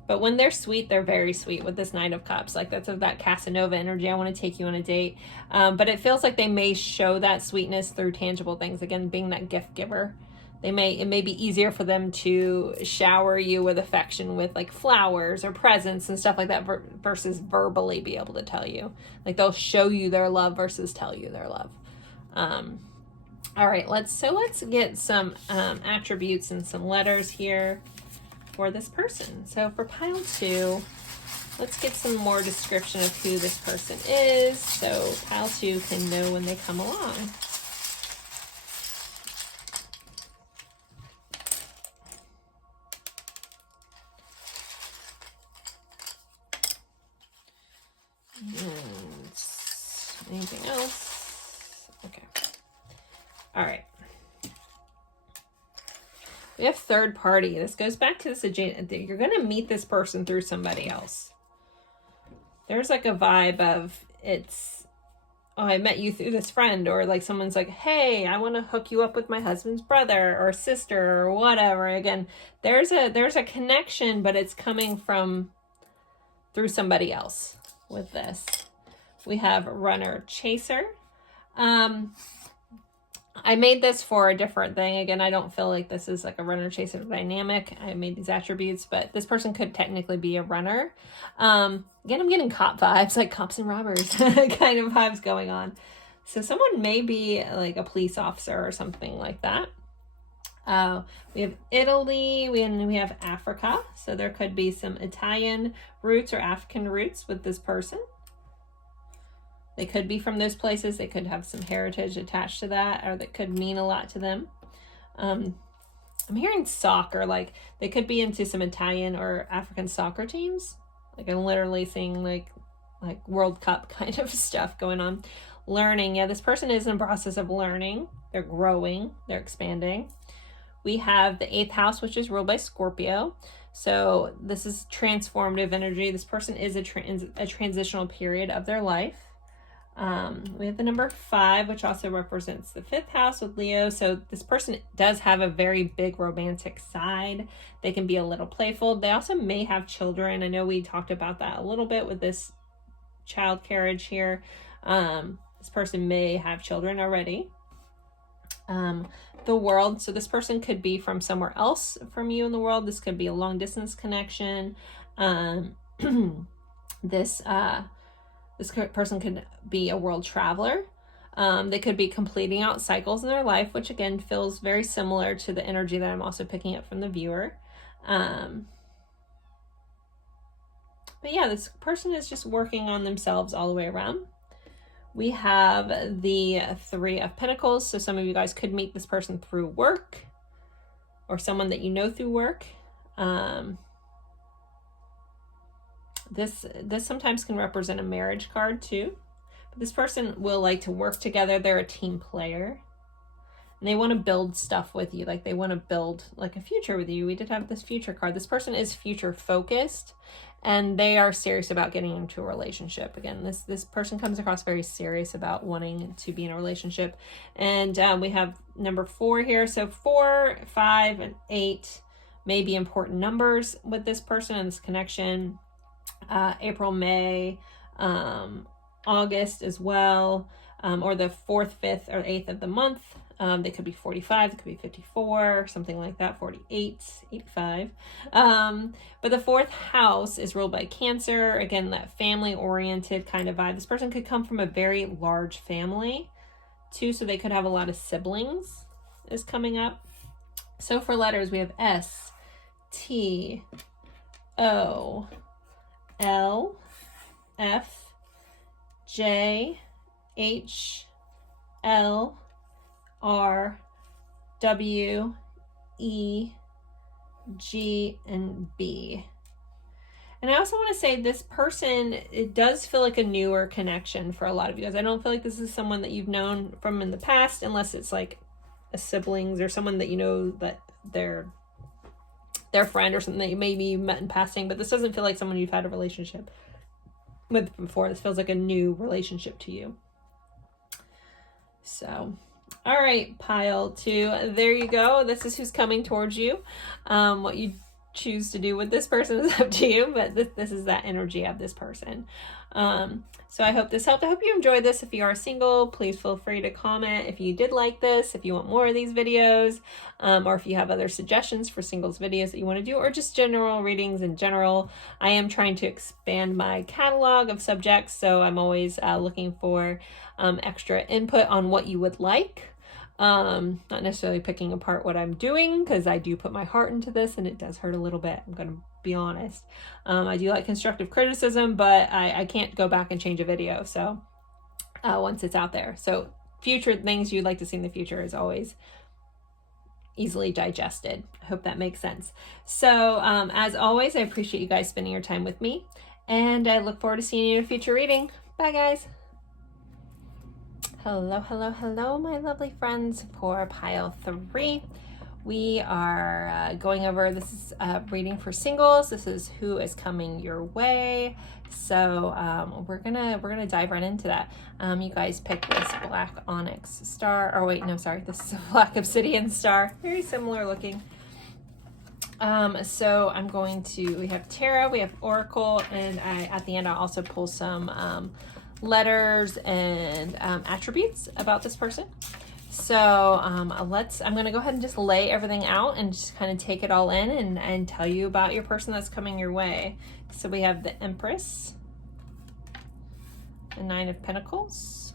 But when they're sweet, they're very sweet with this Knight of Cups. Like that's of that Casanova energy. I want to take you on a date. But it feels like they may show that sweetness through tangible things. Again, being that gift giver. It may be easier for them to shower you with affection with like flowers or presents and stuff like that versus verbally be able to tell you. Like they'll show you their love versus tell you their love. All right, let's get some attributes and some letters here for this person. So for pile 2, let's get some more description of who this person is so pile 2 can know when they come along. And anything else? Okay. All right. We have third party. This goes back to this agenda. You're going to meet this person through somebody else. There's like a vibe of it's, oh, I met you through this friend, or like someone's like, hey, I want to hook you up with my husband's brother or sister or whatever. Again, there's a connection, but it's coming from through somebody else with this. We have runner chaser. I made this for a different thing. Again, I don't feel like this is like a runner chaser dynamic. I made these attributes, but this person could technically be a runner. Again, I'm getting cop vibes, like cops and robbers kind of vibes going on. So someone may be like a police officer or something like that. We have Italy, we have Africa. So there could be some Italian roots or African roots with this person. They could be from those places. They could have some heritage attached to that, or that could mean a lot to them. I'm hearing soccer, like they could be into some Italian or African soccer teams. Like I'm literally seeing like World Cup kind of stuff going on. Learning. Yeah, this person is in the process of learning. They're growing. They're expanding. We have the 8th house, which is ruled by Scorpio. So this is transformative energy. This person is a transitional period of their life. We have the number 5, which also represents the 5th house with Leo. So this person does have a very big romantic side. They can be a little playful. They also may have children. I know we talked about that a little bit with this child carriage here. This person may have children already. The world. So this person could be from somewhere else from you in the world. This could be a long distance connection. This person could be a world traveler. They could be completing out cycles in their life, which again feels very similar to the energy that I'm also picking up from the viewer. But yeah, this person is just working on themselves all the way around. We have the 3 of Pentacles. So some of you guys could meet this person through work or someone that you know through work. This sometimes can represent a marriage card too. But this person will like to work together. They're a team player. And they want to build stuff with you. Like they want to build like a future with you. We did have this future card. This person is future focused. And they are serious about getting into a relationship. Again, this person comes across very serious about wanting to be in a relationship. And we have number 4 here. So 4, 5, and 8 may be important numbers with this person and this connection. April, May, August as well, or the 4th, 5th, or 8th of the month. They could be 45, they could be 54, something like that, 48, 85. But the 4th house is ruled by Cancer. Again, that family-oriented kind of vibe. This person could come from a very large family, too, so they could have a lot of siblings is coming up. So for letters, we have S, T, O, L, F, J, H, L, R, W, E, G, and B. And I also want to say this person, it does feel like a newer connection for a lot of you guys. I don't feel like this is someone that you've known from in the past, unless it's like a siblings or someone that you know that they're their friend or something that you maybe met in passing. But this doesn't feel like someone you've had a relationship with before. This feels like a new relationship to you. So... all right, pile 2. There you go. This is who's coming towards you. What you choose to do with this person is up to you, but this is that energy of this person. So I hope this helped. I hope you enjoyed this. If you are single, please feel free to comment if you did like this, if you want more of these videos, or if you have other suggestions for singles videos that you want to do, or just general readings in general. I am trying to expand my catalog of subjects, so I'm always looking for extra input on what you would like. Not necessarily picking apart what I'm doing, because I do put my heart into this and it does hurt a little bit. I'm going to be honest. I do like constructive criticism, but I can't go back and change a video. So once it's out there. So future things you'd like to see in the future is always easily digested. I hope that makes sense. So as always, I appreciate you guys spending your time with me, and I look forward to seeing you in a future reading. Bye guys. Hello, hello, hello, my lovely friends. For pile 3, we are going over, this is a reading for singles. This is who is coming your way. So we're gonna dive right into that. You guys picked this black onyx star, or wait, no, sorry, this is a black obsidian star. Very similar looking. So I'm going to, we have tarot, we have oracle, and at the end I'll also pull some letters and attributes about this person. So I'm going to go ahead and just lay everything out and just kind of take it all in and tell you about your person that's coming your way. So we have the Empress, the 9 of Pentacles.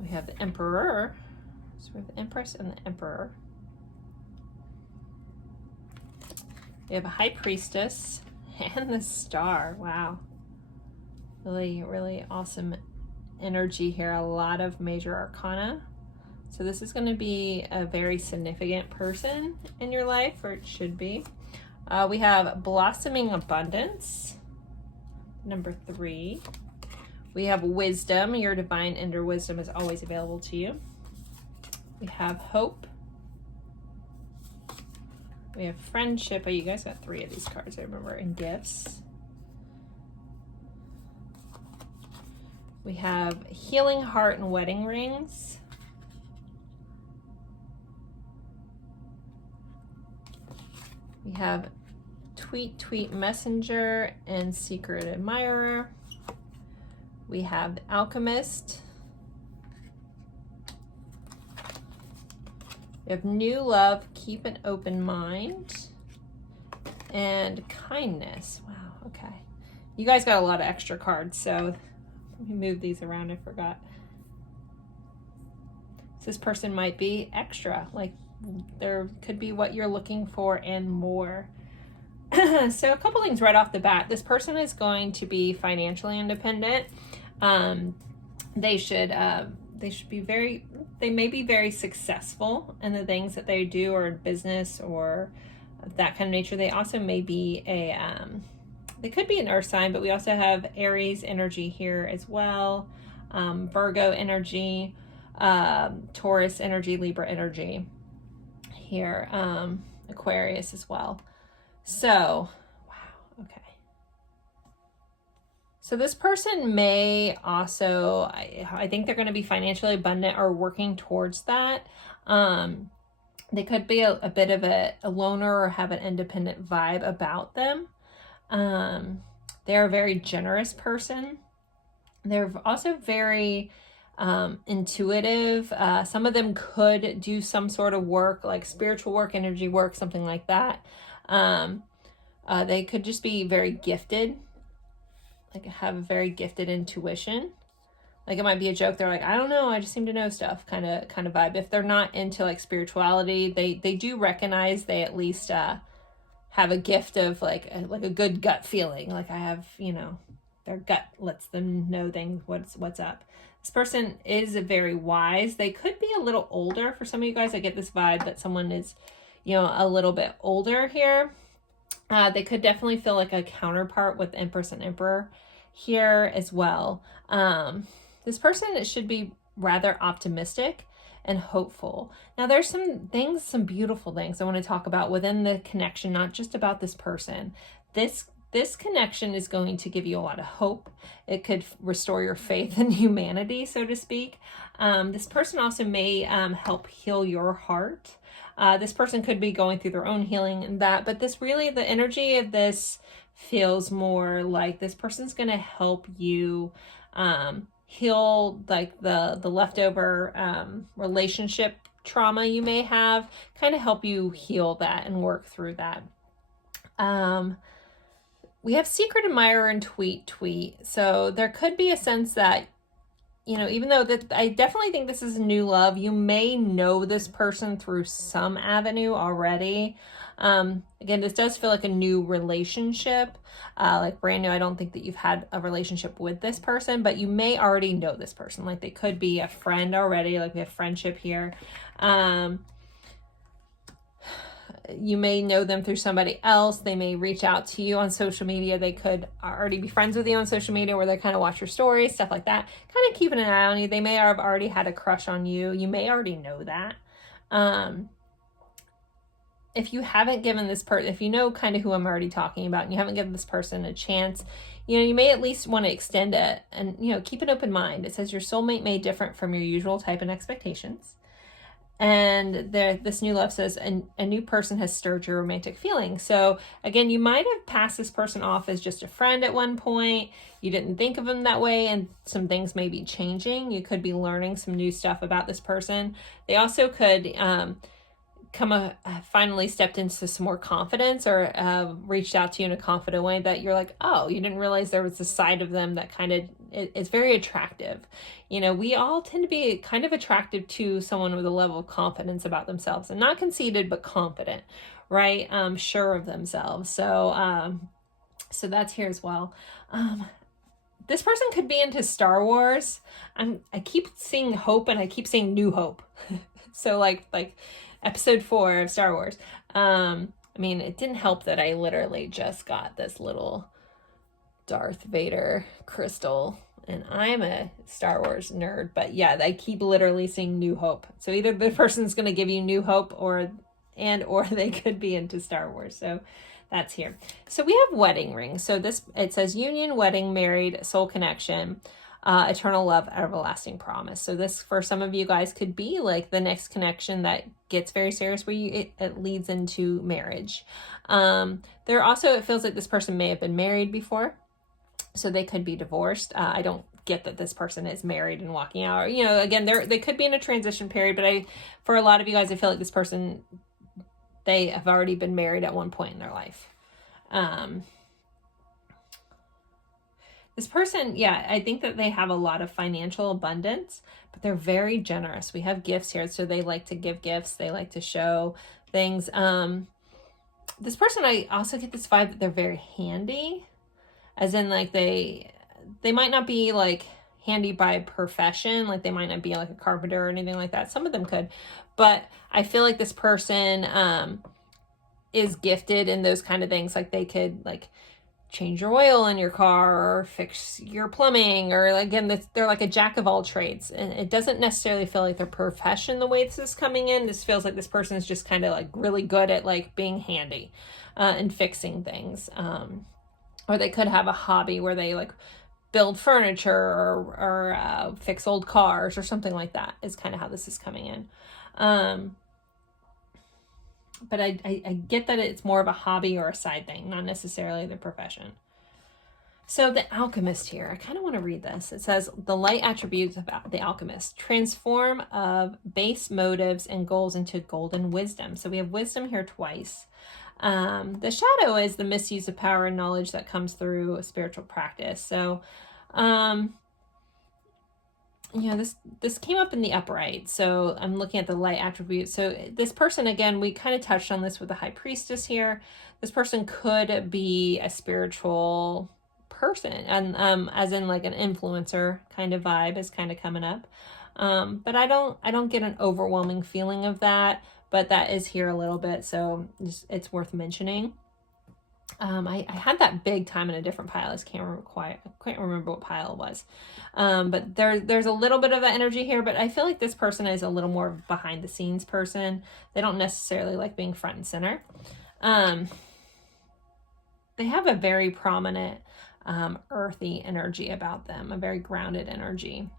We have the Emperor. So we have the Empress and the Emperor. We have a High Priestess and the Star. Wow. Really, really awesome energy here. A lot of major arcana. So this is going to be a very significant person in your life, or it should be. We have Blossoming Abundance, number 3. We have wisdom. Your divine inner wisdom is always available to you. We have hope. We have friendship. Oh, you guys got 3 of these cards, I remember, and gifts. We have healing heart and wedding rings. We have tweet messenger and secret admirer. We have the alchemist. We have new love, keep an open mind, and kindness. Wow, okay. You guys got a lot of extra cards, so let me move these around, I forgot. So this person might be extra, like there could be what you're looking for and more. So a couple things right off the bat. This person is going to be financially independent. They may be very successful in the things that they do, or in business or that kind of nature. They also may be they could be an earth sign, but we also have Aries energy here as well, Virgo energy, Taurus energy, Libra energy here, Aquarius as well. So, wow, okay. So this person may also, I think they're going to be financially abundant or working towards that. They could be a bit of a loner or have an independent vibe about them. They're a very generous person. They're also very intuitive. Some of them could do some sort of work, like spiritual work, energy work, something like that. They could just be very gifted, like have a very gifted intuition. Like it might be a joke. They're like, I don't know, I just seem to know stuff kind of vibe. If they're not into like spirituality, they do recognize they at least have a gift of like a good gut feeling. Like I have, their gut lets them know things, what's up. This person is very wise. They could be a little older. For some of you guys, I get this vibe that someone is, a little bit older here. They could definitely feel like a counterpart with Empress and Emperor here as well. This person should be rather optimistic and hopeful. Now there's some beautiful things I want to talk about within the connection, not just about this person. This connection is going to give you a lot of hope. It could restore your faith in humanity, so to speak. This person also may help heal your heart. This person could be going through their own healing and that, but the energy of this feels more like this person's going to help you heal like the leftover relationship trauma you may have, kind of help you heal that and work through that. We have secret admirer and tweet. So there could be a sense that, even though that I definitely think this is a new love, you may know this person through some avenue already. Again, this does feel like a new relationship, like brand new. I don't think that you've had a relationship with this person, but you may already know this person. Like they could be a friend already, like we have friendship here. You may know them through somebody else. They may reach out to you on social media. They could already be friends with you on social media where they kind of watch your stories, stuff like that. Kind of keeping an eye on you. They may have already had a crush on you. You may already know that. If you haven't given this person, if you know kind of who I'm already talking about and you haven't given this person a chance, you may at least want to extend it and, keep an open mind. It says your soulmate may differ from your usual type and expectations. And this new love says a new person has stirred your romantic feelings. So again, you might have passed this person off as just a friend at one point. You didn't think of them that way, and some things may be changing. You could be learning some new stuff about this person. They also could finally stepped into some more confidence or reached out to you in a confident way that you're like, oh, you didn't realize there was a side of them that kind of is very attractive. We all tend to be kind of attracted to someone with a level of confidence about themselves, and not conceited, but confident, right? Sure of themselves. So that's here as well. This person could be into Star Wars. I keep seeing hope and I keep seeing New Hope. So like Episode 4 of Star Wars. It didn't help that I literally just got this little Darth Vader crystal And I'm a Star Wars nerd, but yeah, I keep literally seeing New Hope. So either the person's going to give you New Hope or they could be into Star Wars. So that's here. So we have wedding rings. So this, it says union, wedding, married, soul connection, eternal love, everlasting promise. So this, for some of you guys, could be like the next connection that gets very serious, where it leads into marriage. There also, it feels like this person may have been married before, so they could be divorced. I don't get that this person is married and walking out, or, you know, again, they could be in a transition period, but for a lot of you guys, I feel like this person, they have already been married at one point in their life. This person, yeah, I think that they have a lot of financial abundance, but they're very generous. We have gifts here, so they like to give gifts. They like to show things. This person, I also get this vibe that they're very handy, as in like they might not be like handy by profession, like they might not be like a carpenter or anything like that. Some of them could, but I feel like this person is gifted in those kind of things. Like they could like change your oil in your car or fix your plumbing, or again, they're like a jack of all trades. And it doesn't necessarily feel like their profession the way this is coming in. This feels like this person is just kind of like really good at like being handy and fixing things. Or they could have a hobby where they like build furniture or fix old cars or something like that, is kind of how this is coming in. But I get that it's more of a hobby or a side thing, not necessarily the profession. So the alchemist here, I kind of want to read this. It says, the light attributes of the alchemist, transform of base motives and goals into golden wisdom. So we have wisdom here twice. The shadow is the misuse of power and knowledge that comes through a spiritual practice. So, you know, this came up in the upright. So I'm looking at the light attributes. So this person, again, we kind of touched on this with the high priestess here. This person could be a spiritual person, and as in like an influencer kind of vibe is kind of coming up. But I don't get an overwhelming feeling of that, but that is here a little bit, so it's worth mentioning. I had that big time in a different pile. I can't remember what pile it was. But there's a little bit of that energy here, but I feel like this person is a little more behind the scenes person. They don't necessarily like being front and center. They have a very prominent earthy energy about them, a very grounded energy.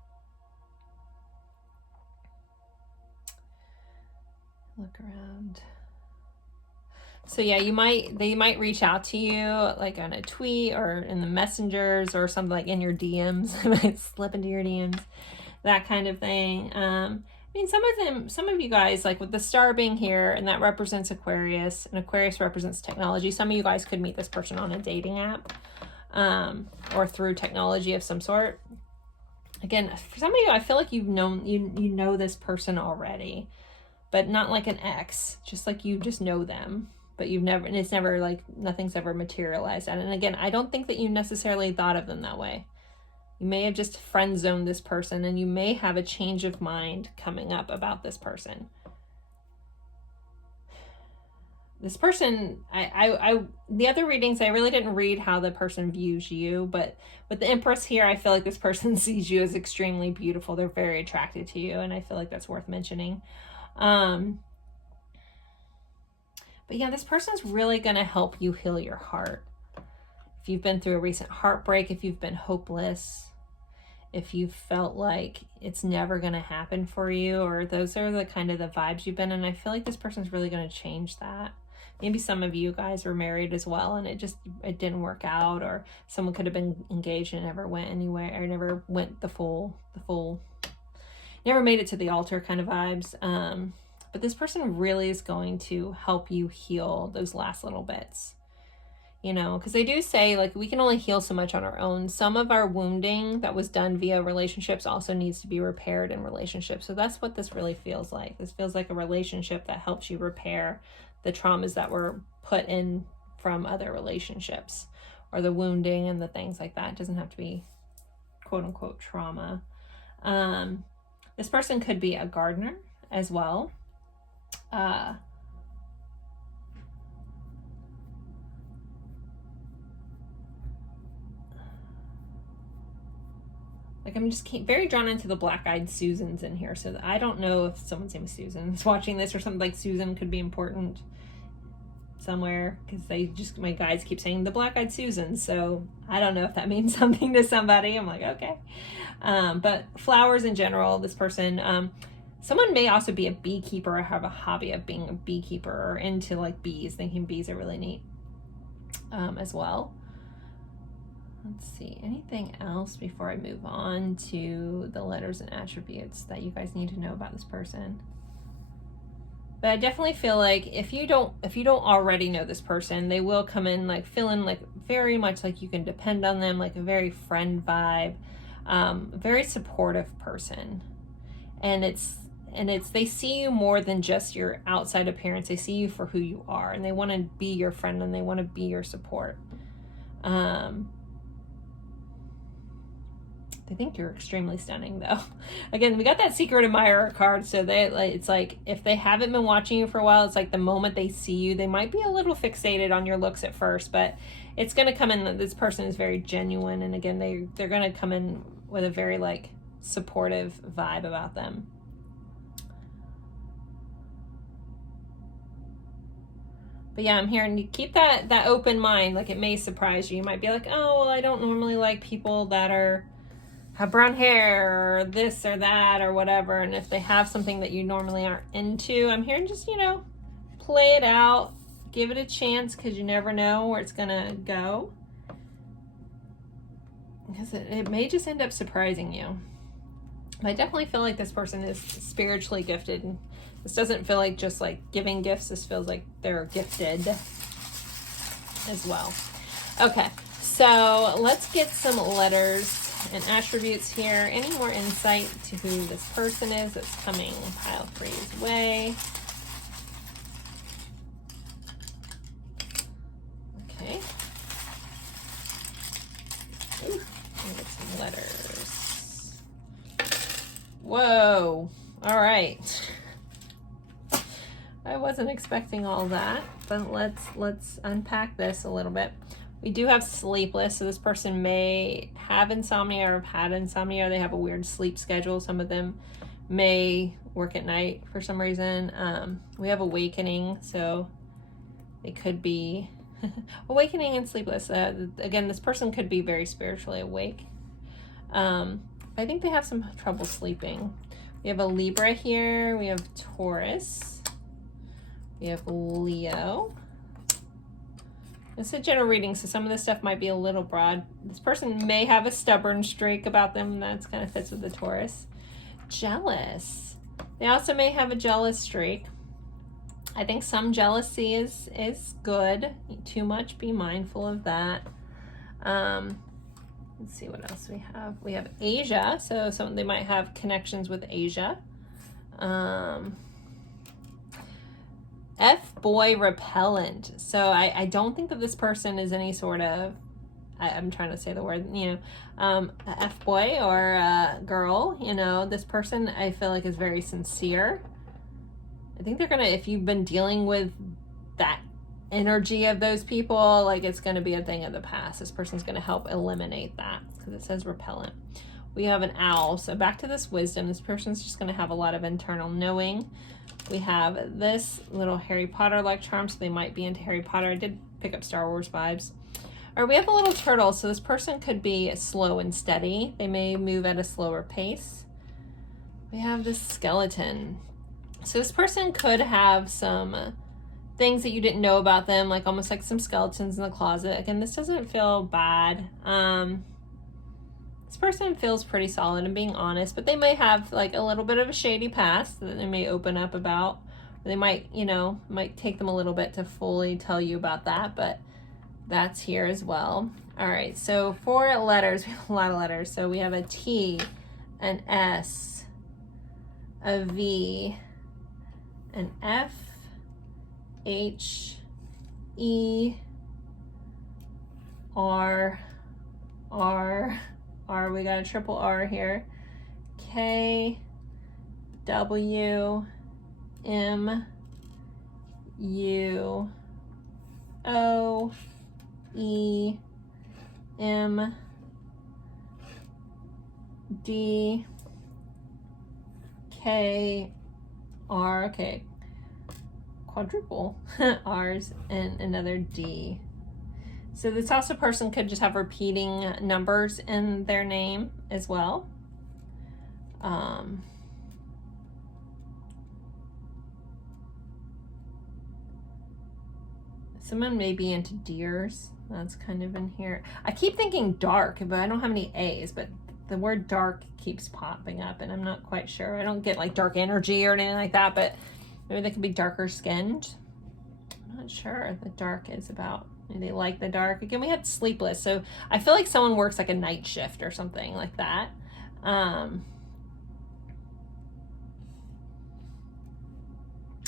Look around. So yeah, they might reach out to you like on a tweet or in the messengers or something, like in your DMs. It might slip into your DMs, that kind of thing. I mean, some of you guys, like with the star being here, and that represents Aquarius, and Aquarius represents technology. Some of you guys could meet this person on a dating app, or through technology of some sort. Again, for some of you, I feel like you know this person already, but not like an ex, just like you just know them, but it's never like, nothing's ever materialized. And again, I don't think that you necessarily thought of them that way. You may have just friend zoned this person, and you may have a change of mind coming up about this person. This person, the other readings, I really didn't read how the person views you, but with the Empress here, I feel like this person sees you as extremely beautiful. They're very attracted to you, and I feel like that's worth mentioning. But yeah, this person's really going to help you heal your heart. If you've been through a recent heartbreak, if you've been hopeless, if you've felt like it's never going to happen for you, or those are the kind of the vibes you've been in, I feel like this person's really going to change that. Maybe some of you guys were married as well, and it didn't work out, or someone could have been engaged and never went anywhere, or never went never made it to the altar kind of vibes. But this person really is going to help you heal those last little bits. You know, because they do say, like, we can only heal so much on our own. Some of our wounding that was done via relationships also needs to be repaired in relationships. So that's what this really feels like. This feels like a relationship that helps you repair the traumas that were put in from other relationships, or the wounding and the things like that. It doesn't have to be quote unquote trauma. This person could be a gardener as well. Like, I'm just very drawn into the black-eyed Susans in here. So I don't know if someone's name is Susan is watching this, or something like Susan could be important somewhere, because my guides keep saying the black-eyed Susan. So I don't know if that means something to somebody. I'm like, okay. But flowers in general, this person, someone may also be a beekeeper or have a hobby of being a beekeeper, or into like bees, thinking bees are really neat as well. Let's see, anything else before I move on to the letters and attributes that you guys need to know about this person? But I definitely feel like if you don't already know this person, they will come in like feeling like very much like you can depend on them, like a very friend vibe, very supportive person. And they see you more than just your outside appearance. They see you for who you are, and they want to be your friend, and they want to be your support. They think you're extremely stunning, though. Again, we got that secret admirer card, so it's like if they haven't been watching you for a while, it's like the moment they see you, they might be a little fixated on your looks at first, but it's going to come in that this person is very genuine, and again, they're going to come in with a very like supportive vibe about them. But yeah, I'm hearing you keep that open mind. Like, it may surprise you. You might be like, oh, well, I don't normally like people that have brown hair or this or that or whatever. And if they have something that you normally aren't into, I'm hearing just, play it out, give it a chance, because you never know where it's going to go. Because it may just end up surprising you. But I definitely feel like this person is spiritually gifted. And this doesn't feel like just like giving gifts. This feels like they're gifted as well. Okay, so let's get some letters and attributes here. Any more insight to who this person is that's coming pile three's way? Okay. Ooh, let me get some letters. Whoa. All right. I wasn't expecting all that, but let's unpack this a little bit. We do have sleepless, so this person may have insomnia or have had insomnia, or they have a weird sleep schedule. Some of them may work at night for some reason. We have awakening, so they could be awakening and sleepless. Again, this person could be very spiritually awake. I think they have some trouble sleeping. We have a Libra here. We have Taurus. We have Leo. It's a general reading, so some of this stuff might be a little broad. This person may have a stubborn streak about them. That's kind of fits with the Taurus. Jealous. They also may have a jealous streak. I think some jealousy is good. Too much, be mindful of that. Let's see what else we have. We have Asia, so they might have connections with Asia. F-boy repellent. So I don't think that this person is any sort of, I'm trying to say the word, F-boy or girl. This person I feel like is very sincere. I think they're gonna, if you've been dealing with that energy of those people, like, it's gonna be a thing of the past. This person's gonna help eliminate that, because it says repellent. We have an owl, so back to this wisdom. This person's just gonna have a lot of internal knowing. We have this little Harry Potter-like charm, so they might be into Harry Potter. I did pick up Star Wars vibes. Or we have a little turtle, so this person could be slow and steady. They may move at a slower pace. We have this skeleton. So this person could have some things that you didn't know about them, like almost like some skeletons in the closet. Again, this doesn't feel bad. This person feels pretty solid and being honest, but they may have like a little bit of a shady past that they may open up about. They might, might take them a little bit to fully tell you about that, but that's here as well. All right, so for letters, we have a lot of letters. So we have a T, an S, a V, an F, H, E, R, we got a triple R here, K, W, M, U, O, E, M, D, K, R, okay, quadruple R's, and another D. So this also person could just have repeating numbers in their name as well. Someone may be into deers. That's kind of in here. I keep thinking dark, but I don't have any A's, but the word dark keeps popping up and I'm not quite sure. I don't get like dark energy or anything like that, but maybe they could be darker skinned. I'm not sure the dark is about. Maybe they like the dark. Again, we had sleepless, so I feel like someone works like a night shift or something like that.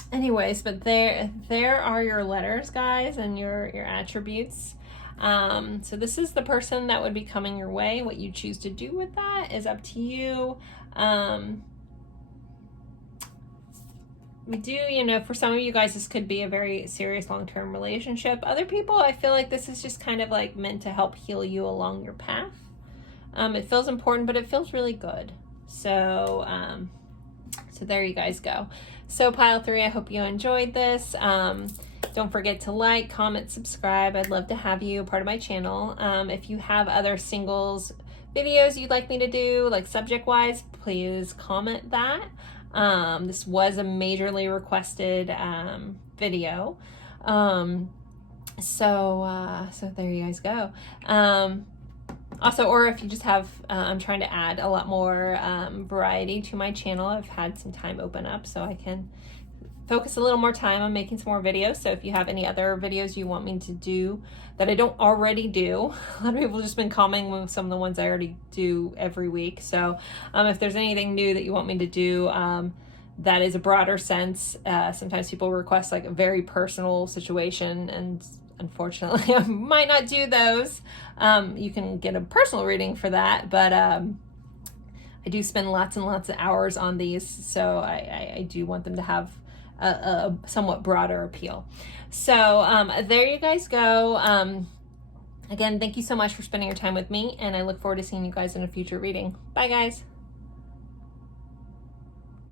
Anyways, but there are your letters, guys, and your attributes. So this is the person that would be coming your way. What you choose to do with that is up to you. We do, you know, for some of you guys, this could be a very serious long-term relationship. Other people, I feel like this is just kind of like meant to help heal you along your path. It feels important, but it feels really good. So, so there you guys go. So pile 3, I hope you enjoyed this. Don't forget to like, comment, subscribe. I'd love to have you a part of my channel. If you have other singles videos you'd like me to do, like subject-wise, please comment that. This was a majorly requested video. So there you guys go. Also, or if you just have, I'm trying to add a lot more variety to my channel. I've had some time open up so I can focus a little more time on making some more videos. So if you have any other videos you want me to do that I don't already do, a lot of people have just been commenting with some of the ones I already do every week. So if there's anything new that you want me to do, that is a broader sense. Sometimes people request like a very personal situation, and unfortunately I might not do those. You can get a personal reading for that, but I do spend lots and lots of hours on these, so I do want them to have a somewhat broader appeal. So there you guys go. Again, thank you so much for spending your time with me, and I look forward to seeing you guys in a future reading. Bye, guys.